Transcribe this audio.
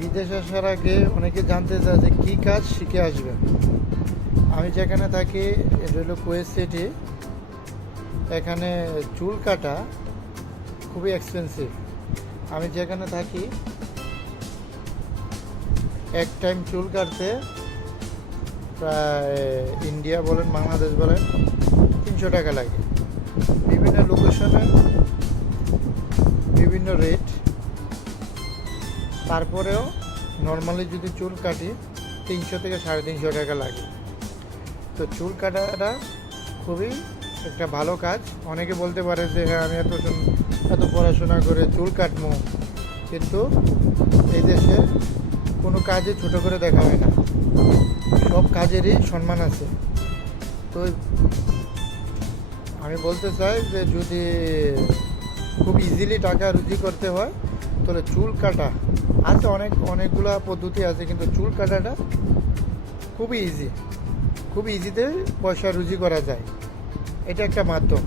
বিদেশ আসার আগে অনেকে জানতে চায় যে কী কাজ শিখে আসবে। আমি যেখানে থাকি এটা হলো কুয়েত সিটি। এখানে চুল কাটা খুবই এক্সপেন্সিভ। আমি যেখানে থাকি এক টাইম চুল কাটতে প্রায় ইন্ডিয়া বলেন বাংলাদেশ বলেন 300 টাকা লাগে। বিভিন্ন লোকেশনে বিভিন্ন রেট। তারপরেও নর্মালি যদি চুল কাটি 300 থেকে 350 টাকা লাগে। তো চুল কাটাটা খুবই একটা ভালো কাজ। অনেকে বলতে পারে যে হ্যাঁ আমি এত পড়াশোনা করে চুল কাটবো, কিন্তু এই দেশে কোনো কাজে ছোট করে দেখা হয় না, সব কাজেরই সম্মান আছে। তো আমি বলতে চাই যে যদি খুব ইজিলি টাকা রুজি করতে হয় তাহলে চুল কাটা আছে। অনেকগুলো পদ্ধতি আছে, কিন্তু চুল কাটাটা খুবই ইজি, খুব ইজিতে পয়সা রুজি করা যায়। এটা একটা মাধ্যম।